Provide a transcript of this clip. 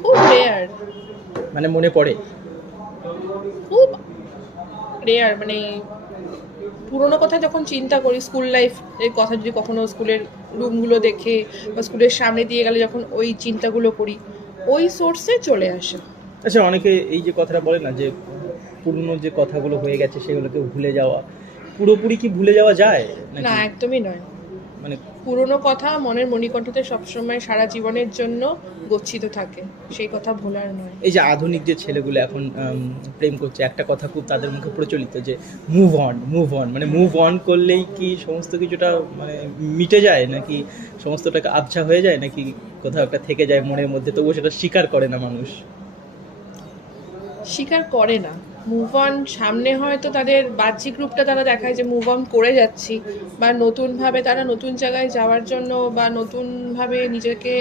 খুব রেয়ার, মানে মনে পড়ে? খুব রেয়ার। মানে পুরোনো কথা যখন চিন্তা করি, স্কুল লাইফ এর কথা যদি কখনো স্কুলের রুমগুলো দেখে বা স্কুলের সামনে দিয়ে গেলে যখন ওই চিন্তাগুলো করি, ওই সোর্সে চলে আসে। আচ্ছা, অনেকে এই যে কথাটা বলে না যে পুরনো যে কথাগুলো হয়ে গেছে সেগুলোকে ভুলে যাওয়া, পুরোপুরি কি ভুলে যাওয়া যায় না, নাকি? একদমই নয়। মানে পুরোনো কথা মনের মণিকণ্ঠতে সবসময় সারা জীবনের জন্য গচ্ছিত থাকে, সেই কথা ভোলার নয়। এই যে আধুনিক যে ছেলেগুলো এখন প্রেম করছে, একটা কথা খুব তাদের মুখে প্রচলিত যে মুভ অন, মুভ অন, মানে মুভ অন করলেই কি সমস্ত কিছুটা মানে মিটে যায়, নাকি সমস্তটাকে আবছা হয়ে যায়, নাকি কোথাও একটা থেকে যায় মনের মধ্যে, তবুও সেটা স্বীকার করে না মানুষ? স্বীকার করে না। মুভ অন সামনে হয়তো তাদের বাহ্যিক রূপটা তারা দেখায় যে মুভ অন করে যাচ্ছি, বা নতুনভাবে তারা নতুন জায়গায় যাওয়ার জন্য বা নতুনভাবে নিজেকে